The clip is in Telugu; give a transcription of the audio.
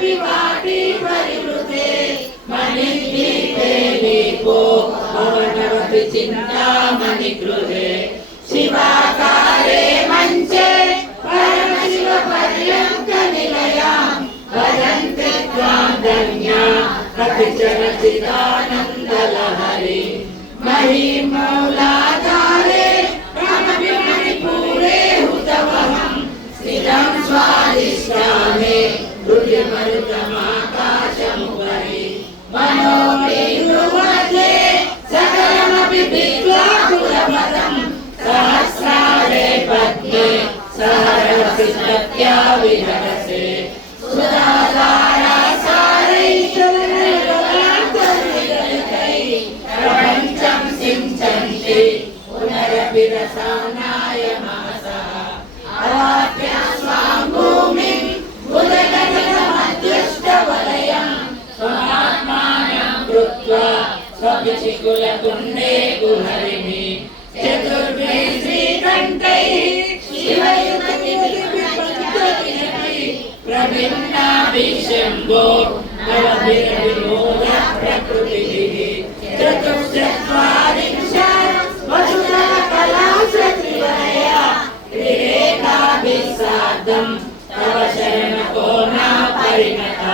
వివాటి పరివృతే మణిద్వీపే దీపో భవనవతి చింతామణి గృహే శివాకారే మంచే పరమశివ పర్యంక హృదిమరుతమాకాశముపరి మనోమేంద్రుమధ్యే సకలమపి విద్వాకులపదం సహస్రారే పద్మే సహరసి సత్యా విహరసే ప్రపంచం సించంతి పునరపి రసానాయ స్వభిచికుల తుండే గుహరిమి చతుర్భై శ్రీకంఠై శివయుగతి ప్రభిన్నాభిశంభో తవ శరణ కోనా పరిణత.